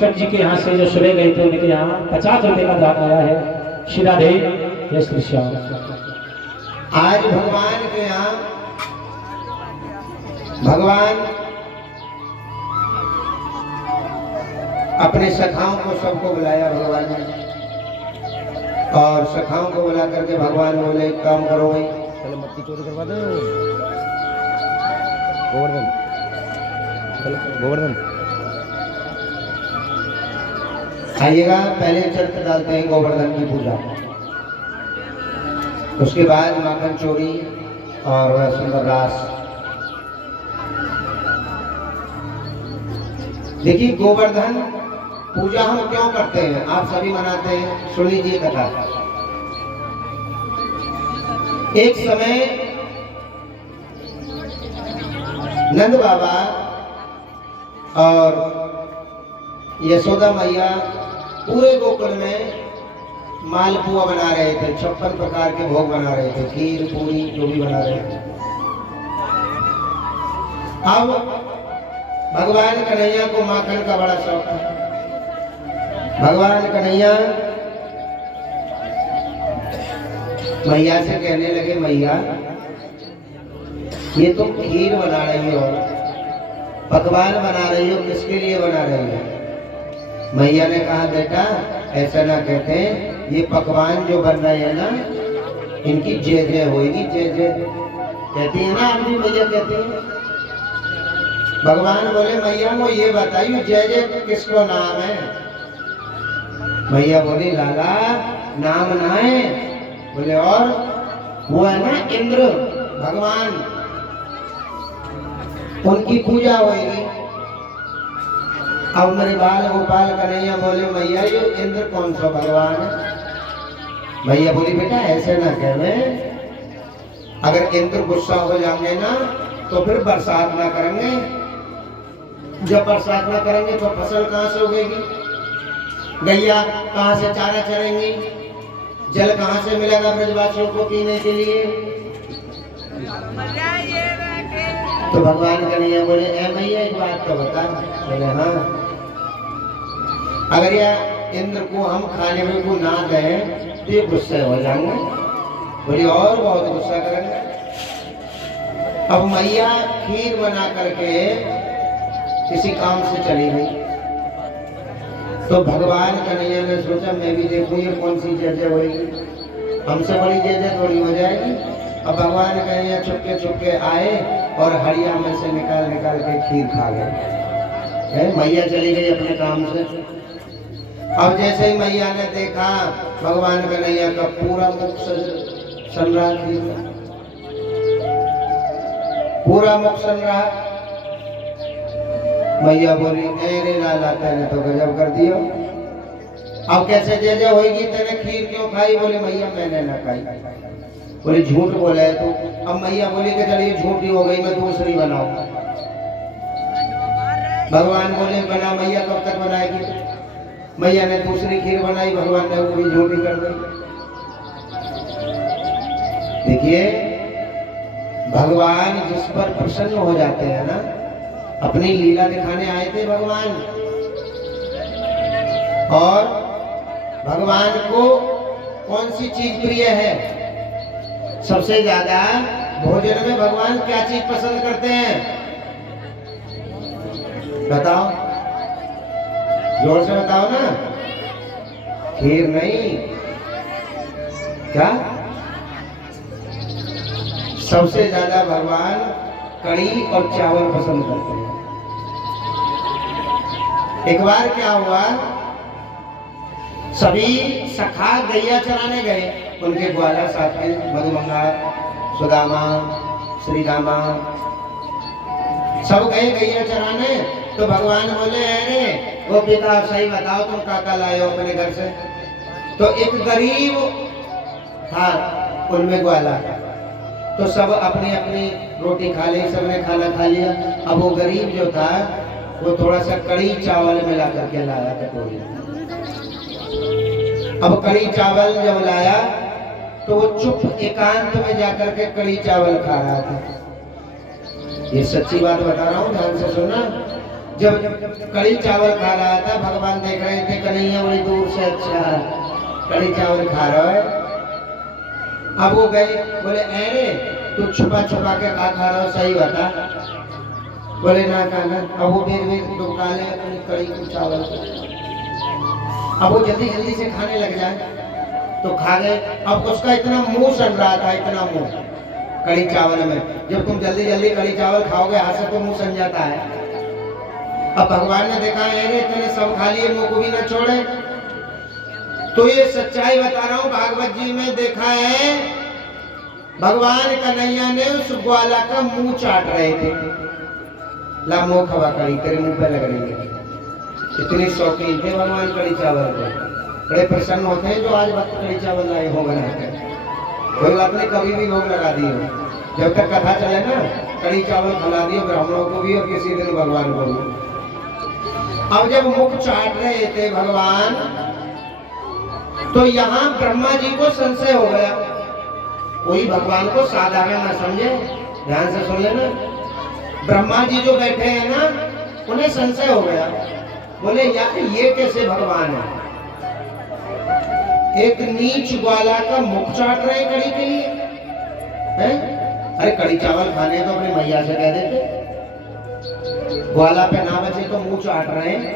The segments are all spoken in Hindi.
कृष्ण जी के यहाँ से जो सुबह गए थे उनके यहाँ 50 रुपए का दान आया है। श्री राधे जय श्री श्याम। आज भगवान के यहाँ भगवान अपने सखाओं को सबको बुलाया भगवान ने, और सखाओं को बुला करके भगवान बोले एक काम करो भाई, चलो मक्की चोरी करवा दो। गोवर्धन गोवर्धन आइएगा, पहले चर्च डालते हैं गोवर्धन की पूजा, उसके बाद माखन चोरी और वह सुंदर रास। देखिए गोवर्धन पूजा हम क्यों करते हैं, आप सभी मनाते हैं, सुन लीजिए कथा। एक समय नंद बाबा और यशोदा मैया पूरे गोकुल में मालपुआ बना रहे थे, 56 प्रकार के भोग बना रहे थे, खीर पूरी जो भी बना रहे थे। अब भगवान कन्हैया को माखन का बड़ा शौक था। भगवान कन्हैया मैया से कहने लगे, मैया ये तुम खीर बना रही हो, पकवान बना रही हो, किसके लिए बना रही हो? मैया ने कहा बेटा ऐसा ना कहते, ये पकवान जो बन रहे हैं ना इनकी जय जय होगी, जय जय कहती है ना, अपनी मैया कहती है। भगवान बोले मैया वो ये बताइए जय जय किसको नाम है? मैया बोली लाला नाम ना है। बोले और वो है ना इंद्र भगवान, उनकी पूजा होगी। अब मेरे बाल गोपाल कन्हैया बोले मैया ये इंद्र कौन सा भगवान है? मैया बोली बेटा ऐसे ना कहने, अगर इंद्र गुस्सा हो जाएंगे ना तो फिर बरसात ना करेंगे, जब बरसात ना करेंगे तो फसल कहाँ से उगेगी, गैया कहाँ से चारा चरेंगी, जल कहाँ से मिलेगा ब्रजवासियों को पीने के लिए? तो भगवान कन्हैया बोले ए मैया एक बात तो बता। बोले हाँ, अगर यह इंद्र को हम खाने में को ना दें तो ये गुस्से हो जाएंगे। बोले और बहुत गुस्सा करेंगे। अब मैया खीर बना करके किसी काम से चली गई, तो भगवान कन्हैया ने सोचा मैं भी देखूं ये कौन सी जय जय होगी, हमसे बड़ी जय जय थोड़ी हो जाएगी। अब भगवान कन्हैया छुपके आए और हड़िया में से निकाल के खीर खा गए। मैया चली गई अपने काम से। अब जैसे ही मैया ने देखा भगवान कन्हैया का पूरा मुख सन रहा, पूरा मुख सन रहा। मैया बोली अरे लाला तेने तो गजब कर दियो, अब कैसे जय जय होगी, तेने खीर क्यों खाई? बोले मैया मैंने ना खाई। बोले झूठ बोला है तो? अब मैया बोली कि चलिए झूठी हो गई, मैं दूसरी बनाऊं। भगवान बोले बना। मैया कब तक बनाएगी? मैया ने दूसरी खीर बनाई, भगवान ने पूरी झूठी कर दी। देखिए भगवान जिस पर प्रसन्न हो जाते हैं ना, अपनी लीला दिखाने आए थे भगवान, और भगवान को कौन सी चीज प्रिय है? सबसे ज्यादा भोजन में भगवान क्या चीज पसंद करते हैं? बताओ, जोर से बताओ ना। खीर नहीं, क्या? सबसे ज्यादा भगवान कढ़ी और चावल पसंद करते हैं। एक बार क्या हुआ, सभी सखा गैया चराने गए, उनके ग्वाला साथ में मधुमंगा, सुदामा, श्रीरामा सब गए गैया चराने। तो भगवान बोले अरे वो पिता सही बताओ तुम काका लाए हो अपने घर से? तो एक गरीब था उनमें ग्वाला, तो सब अपनी अपनी रोटी खा ली, सबने खाना खा लिया। अब वो गरीब जो था वो थोड़ा सा कड़ी चावल मिला करके लाया कटोरी। अब कड़ी चावल जब लाया तो वो चुप एकांत में जाकर के कड़ी चावल खा रहा था। ये सच्ची बात बता रहा हूँ, ध्यान से सुनना। जब कड़ी चावल खा रहा था, भगवान देख रहे थे कन्हैया बड़ी दूर से, अच्छा कड़ी चावल खा रहा है। अब वो गए, बोले अरे तू छुपा छुपा के खा रहा हो, सही बता। बोले ना खाना। अब वो फिर दुबका ले अपनी कड़ी को, चावल को। अब वो जल्दी जल्दी से खाने लग जाए तो खा गए। अब उसका इतना मुंह सन रहा था, इतना मुंह कड़ी चावल में। जब तुम जल्दी जल्दी कड़ी चावल खाओगे हाथ से तो मुंह सन जाता है। अब भगवान ने देखा अरे इतने सब खा लिए, मुंह को भी ना छोड़े। तो ये सच्चाई बता रहा हूं, भागवत जी में देखा है भगवान कन्हैया ने उस ग्वाला का मुंह चाट रहे थे। ला मुंह खवा कड़ी तेरे मुंह पे लग रही है। इतने शौकीन थे भगवान कड़ी चावल के, बड़े प्रसन्न होते हैं जो आज वक्त कड़ी चावल लाए हो बना के। कोई बात नहीं, कभी भी भोग लगा दिए हो, जब तक कथा चले ना कड़ी चावल खिला दिए ब्राह्मणों को भी और किसी दिन भगवान को भी। अब जब मुख चाट रहे थे भगवान, तो यहाँ ब्रह्मा जी को संशय हो गया। कोई भगवान को साधारण ना समझे, ध्यान से सुन लेना। ब्रह्मा जी जो बैठे हैं ना, उन्हें संशय हो गया। बोले यार ये कैसे भगवान है, एक नीच ग्वाला का मुख चाट रहे कड़ी के लिए हैं? अरे कड़ी चावल खाने तो अपनी मैया से कह देते, ग्वाला पे ना बचे तो मुंह चाट रहे हैं।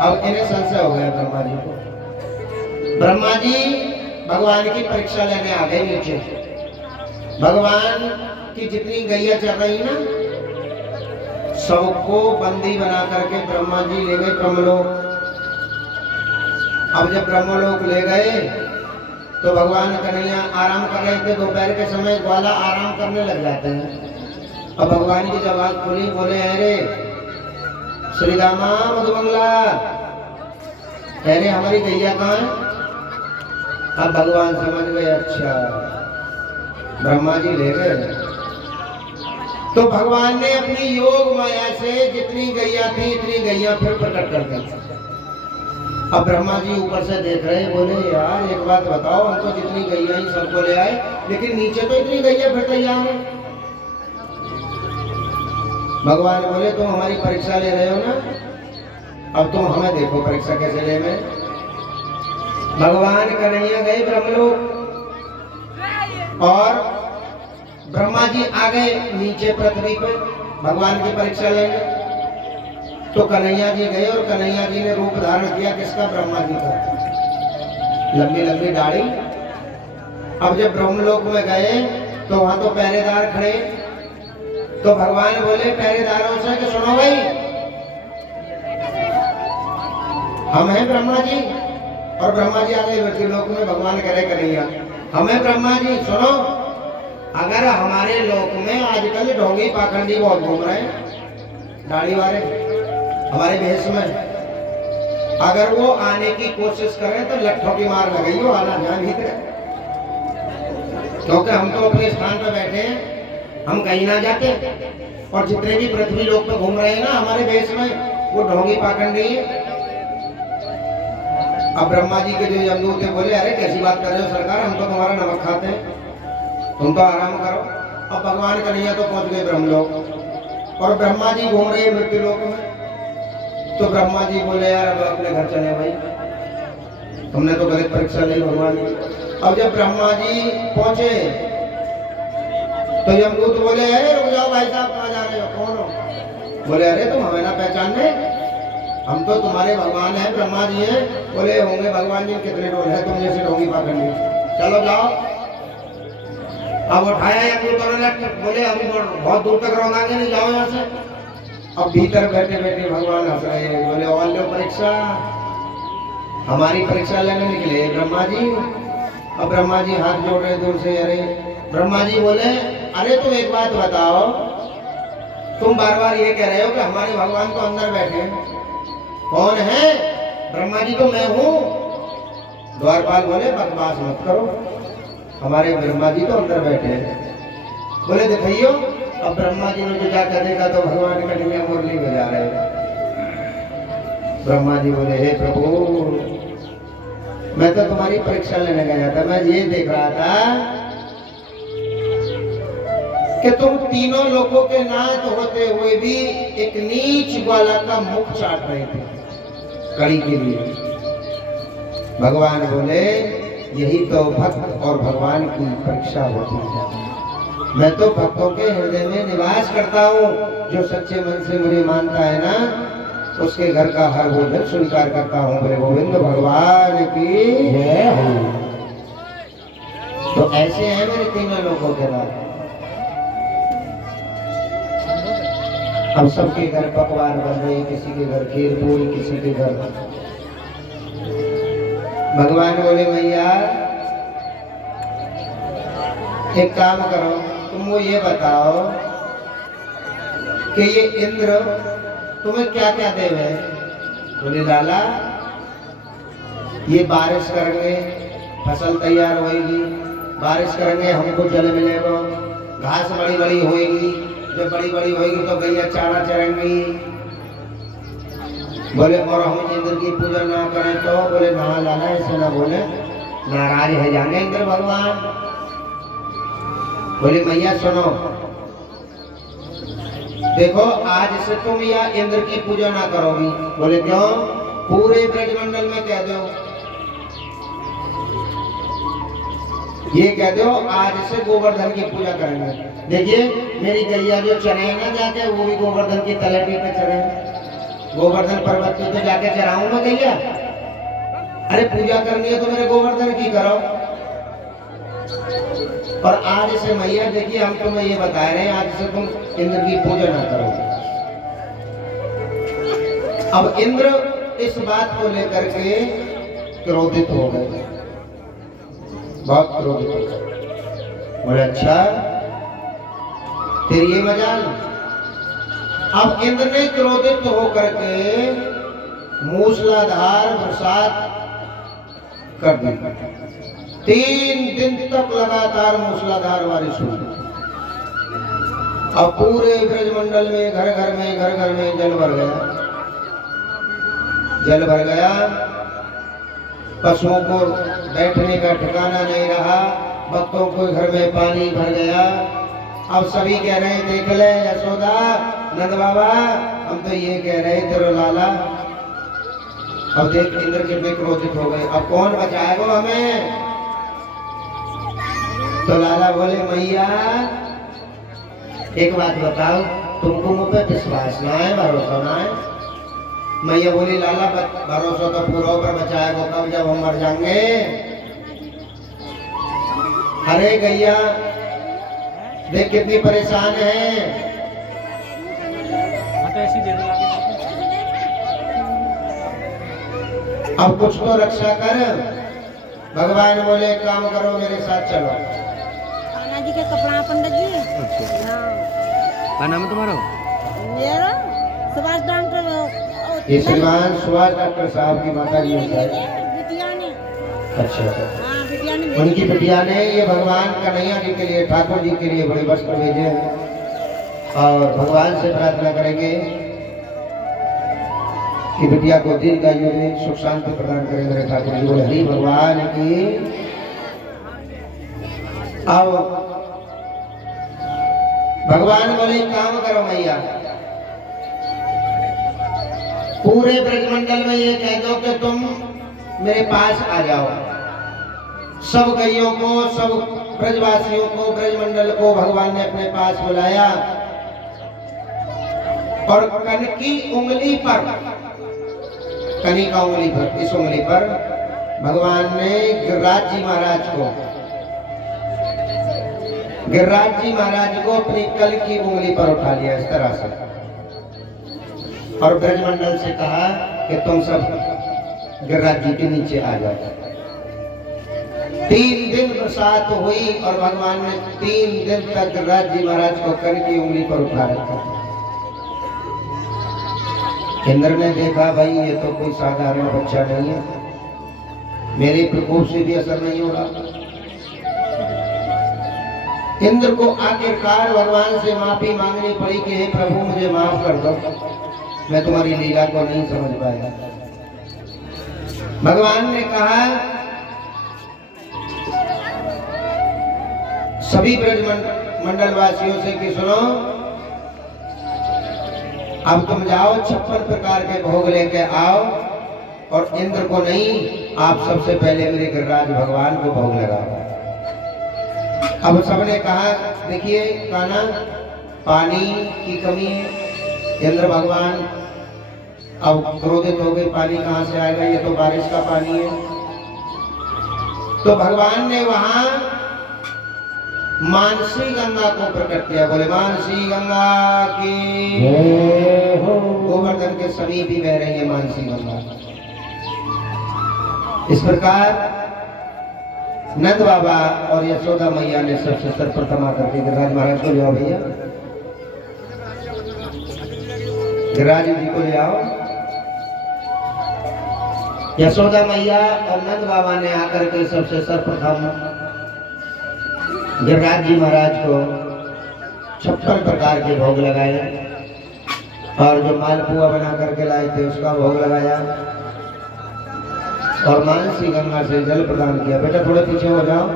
अब इन्हें संशय हो गया ब्रह्मा जी को। ब्रह्मा जी भगवान की परीक्षा लेने आ गए नीचे। भगवान की जितनी गैया चल रही ना, सबको बंदी बना करके ब्रह्मा जी ले गए ब्रह्मलोक। अब जब ब्रह्मलोक ले गए तो भगवान कन्हैया आराम कर रहे थे। दोपहर के समय ग्वाला आराम करने लग जाते हैं। अब भगवान की जब आँख खुली, बोले अरे श्री रामा मधुमंगला, अरे हमारी गैया कहाँ है? अब भगवान समझ गए, अच्छा ब्रह्मा जी ले गए। तो भगवान ने अपनी योग माया से जितनी गैया थी इतनी गैया फिर प्रकट कर दी। अब ब्रह्मा जी ऊपर से देख रहे, बोले यार एक बात बताओ, हम तो जितनी गैया ही सबको ले आए, लेकिन नीचे तो इतनी गैया फिर तैयार है। भगवान बोले तुम हमारी परीक्षा ले रहे हो ना, अब तुम हमें देखो परीक्षा कैसे ले में। भगवान कन्हैया गए ब्रह्मलोक और ब्रह्मा जी आ गए नीचे पृथ्वी पे भगवान की परीक्षा लेने। तो कन्हैया जी गए और कन्हैया जी ने रूप धारण किया किसका? ब्रह्मा जी का, लंबी लंबी दाढ़ी। अब जब ब्रह्मलोक में गए तो वहां तो पहरेदार खड़े। तो भगवान बोले पहरेदारों से कि सुनो भाई, हम हैं ब्रह्मा जी। और ब्रह्मा जी आ गए मृत्युलोक में। भगवान करे कन्हैया, हमें ब्रह्मा जी सुनो, अगर हमारे लोक में आजकल ढोंगी पाखंडी बहुत घूम रहे हैं, दाढ़ी वाले हमारे भेष में, अगर वो आने की कोशिश करें तो लट्ठों की मार लगेगी, वो आना जाए भीतर। क्योंकि हम तो अपने स्थान पर बैठे हैं, हम कहीं ना जाते। और जितने भी पृथ्वी लोक पे घूम रहे हैं ना हमारे भेष में, वो ढोंगी पाखंडी है। अब ब्रह्मा जी के जो यमदूत थे बोले अरे कैसी बात कर रहे हो सरकार, हम तो तुम्हारा नमक खाते हैं, तुम तो आराम करो। अब भगवान कन्हैया तो पहुंच गए ब्रह्मलोक और ब्रह्मा जी घूम रहे मृत्युलोक में। तो ब्रह्मा जी बोले यार अब अपने घर चले भाई, तुमने तो गलत परीक्षा ली भगवान जी। अब जब ब्रह्मा जी पहुंचे तो यमदूत बोले अरे रुक जाओ भाई साहब, कहाँ जा रहे हो, कौन हो? बोले अरे तुम हमें ना पहचानने, हम तो तुम्हारे भगवान हैं, ब्रह्मा जी हैं। बोले होंगे भगवान जी कितने डोल है, तुम जैसे ढोंगी पाखंडी, चलो जाओ। अब उठाया यमदूतों ने, बोले अभी बहुत दूर तक रहोगे नहीं, जाओ यहाँ से। अब भीतर बैठे बैठे भगवान हंस रहे हैं, बोले और लो परीक्षा, हमारी परीक्षा लेने निकले ब्रह्मा जी। अब ब्रह्मा जी हाथ जोड़ रहे दूर से। अरे ब्रह्मा जी बोले अरे तुम एक बात बताओ, तुम बार बार ये कह रहे हो कि हमारे भगवान तो अंदर बैठे हैं, कौन है? ब्रह्मा जी तो मैं हूँ। द्वारपाल बोले बकवास मत करो, हमारे ब्रह्मा जी तो अंदर बैठे हैं। बोले दिखाइयो। अब ब्रह्मा जी ने जो जाकर देखा तो भगवान कन्हैया मुरली बजा रहे हैं। ब्रह्मा जी बोले हे प्रभु, मैं तो तुम्हारी परीक्षा लेने गया था, मैं ये देख रहा था कि तुम तीनों लोगों के नाथ होते हुए भी एक नीच ग्वाला का मुख चाट रहे थे कड़ी के लिए। भगवान बोले यही तो भक्त और भगवान की परीक्षा होती है। मैं तो भक्तों के हृदय में निवास करता हूँ। जो सच्चे मन से मुझे मानता है ना, उसके घर का हर भोजन स्वीकार करता हूँ। बोले गोविंद भगवान की जय हो। तो ऐसे हैं मेरे तीनों लोगों के नाम। अब सबके घर पकवान बन रहे, किसी के घर खीर पूरी, किसी के घर। भगवान बोले मैया एक काम करो, तुम वो ये बताओ कि ये इंद्र तुम्हें क्या क्या देवे। बोले लाला ये बारिश करेंगे, फसल तैयार होएगी, बारिश करेंगे हमको जल मिलेगा, घास बड़ी बड़ी होएगी, जब बड़ी बड़ी होएगी तो गैया चारा चरेंगी। बोले और हम इंद्र की पूजा ना करें तो। बोले ना लाला ऐसे ना बोले, नाराज है जाएंगे इंद्र भगवान। बोले मैया सुनो, देखो आज से तुम या इंद्र की पूजा ना करोगी। बोले क्यों? पूरे ब्रजमंडल में कह दो, ये कह दो आज से गोवर्धन की पूजा करेंगे। देखिए मेरी गैया जो चरे ना जाके, वो भी गोवर्धन की तलहटी पे चढ़े। गोवर्धन पर्वत पे तो जाके चराऊं मैं गैया। अरे पूजा करनी है तो मेरे गोवर्धन की करो। और आज से मैया देखिए हम तुम्हें ये बता रहे हैं, आज से तुम इंद्र की पूजा ना करो। अब इंद्र इस बात को लेकर के क्रोधित हो गए, बहुत क्रोधित हो गए। बोले अच्छा तेरी ये मजाल। अब इंद्र ने क्रोधित होकर के मूसलाधार बरसात कर दी। 3 दिन तक लगातार मूसलाधार बारिश हुई। अब पूरे ब्रजमंडल में घर घर में जल भर गया। जल भर गया, पशुओं को बैठने का ठिकाना नहीं रहा, भक्तों को घर में पानी भर गया। अब सभी कह रहे हैं देख ले यशोदा, नंद बाबा, हम तो ये कह रहे तेरे लाला। अब देख इंद्र कितने क्रोधित हो गए, अब कौन बचाएगा हमें? तो लाला बोले मैया एक बात बताओ, तुमको मुझ पे विश्वास ना है, भरोसा ना है? मैया बोली लाला भरोसा तो पूरा पर बचाएगा कब, जब हम मर जाएंगे। अरे गैया देख कितनी परेशान है। अब कुछ तो रक्षा कर। भगवान बोले काम करो मेरे साथ चलो। कान्हा जी के कपड़ा पंडित जी। क्या नाम है तुम्हारा? मेरा सुभाष डॉक्टर। ये श्रीमान सुभाष डॉक्टर साहब की माता जी है। बिटिया ने। अच्छा हाँ बिटिया ने। उनकी बिटिया ने ये भगवान कन्हैया जी के लिए, ठाकुर जी के लिए बड़े वस्त्र भेजे और भगवान से प्रार्थना करेंगे कि बिटिया को दीर्घायु में सुख शांति प्रदान करें मेरे ठाकुर जी। बोले हरि भगवान की। अब भगवान बोले काम करो मैया, पूरे ब्रजमंडल में ये कह दो कि तुम मेरे पास आ जाओ। सब गैयों को, सब ब्रजवासियों को, ब्रजमंडल को भगवान ने अपने पास बुलाया और कन की उंगली पर, कनी का उंगली पर, इस उंगली पर भगवान ने गिरिराज जी महाराज को, गिरिराज जी महाराज को अपनी कल की उंगली पर उठा लिया इस तरह से और ब्रजमंडल से कहा कि तुम सब गिरिराज जी के नीचे आ जाओ। 3 दिन बरसात हुई और भगवान ने 3 दिन तक गिरिराज जी महाराज को कल की उंगली पर उठा रखा। इंद्र ने देखा भाई ये तो कोई साधारण बच्चा नहीं है, मेरे प्रकोप से भी असर नहीं हो रहा। इंद्र को आखिरकार भगवान से माफी मांगनी पड़ी कि हे प्रभु मुझे माफ कर दो, मैं तुम्हारी लीला को नहीं समझ पाया। भगवान ने कहा सभी ब्रजमंडल मंडल वासियों से कि सुनो, अब तुम जाओ 56 प्रकार के भोग लेके आओ और इंद्र को नहीं, आप सबसे पहले मेरे गिरिराज भगवान को भोग लगाओ। अब सबने कहा देखिए कान्हा, पानी की कमी है, इंद्र भगवान अब क्रोधित हो गए, पानी कहाँ से आएगा, ये तो बारिश का पानी है। तो भगवान ने वहां मानसी गंगा को प्रकट किया। बोले मानसी गंगा की, गोवर्धन के समीप ही बह रही है मानसी गंगा। इस प्रकार नंद बाबा और यशोदा मैया ने सबसे सर्वप्रथम आकर के गिरिराज महाराज को ले आओ, भैया गिरिराज जी को ले आओ। यशोदा मैया और नंद बाबा ने आकर के सबसे सर्वप्रथम गिरिराज जी महाराज को 56 प्रकार के भोग लगाए और जो मालपुआ बना करके लाए थे उसका भोग लगाया और मानसी गंगा से जल प्रदान किया। बेटा थोड़े पीछे हो जाओ,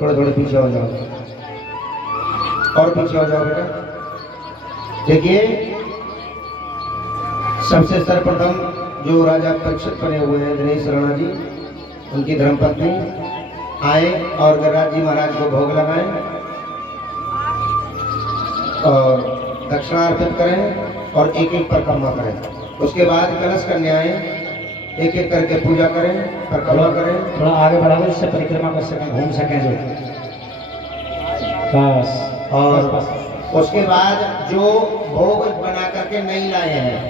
थोड़े पीछे हो जाओ और पीछे हो जाओ बेटा। देखिए सबसे सर्वप्रथम जो राजा परीक्षित बने हुए हैं दिनेश राणा जी, उनकी धर्मपत्नी आए और गिरिराज जी महाराज को भोग लगाएं और दक्षिणा अर्पित करें और एक एक परिक्रमा करें। उसके बाद कलश कन्याएं एक एक करके पूजा करें, परिक्रमा करें। थोड़ा आगे बढ़ा दो, इससे परिक्रमा कर सकें, घूम सकें जो। बस। और बस। उसके बाद जो भोग बना करके नहीं लाए हैं,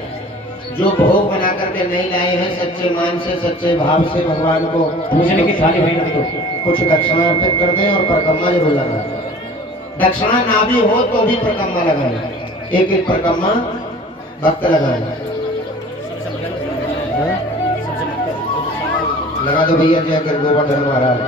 जो भोग बना करके नहीं लाए हैं, सच्चे मान से सच्चे भाव से भगवान को पूजने की थाली वहीं रख दो। कुछ दक्षिणा अर्पित कर दें और परिक्रमा जरूर लगाएं। दक्षिणा ना भी हो तो भी परिक्रमा लगाएं, एक एक परिक्रमा भक्त लगाएं। लगा दो भैया जय कर गोवर्धन महाराज।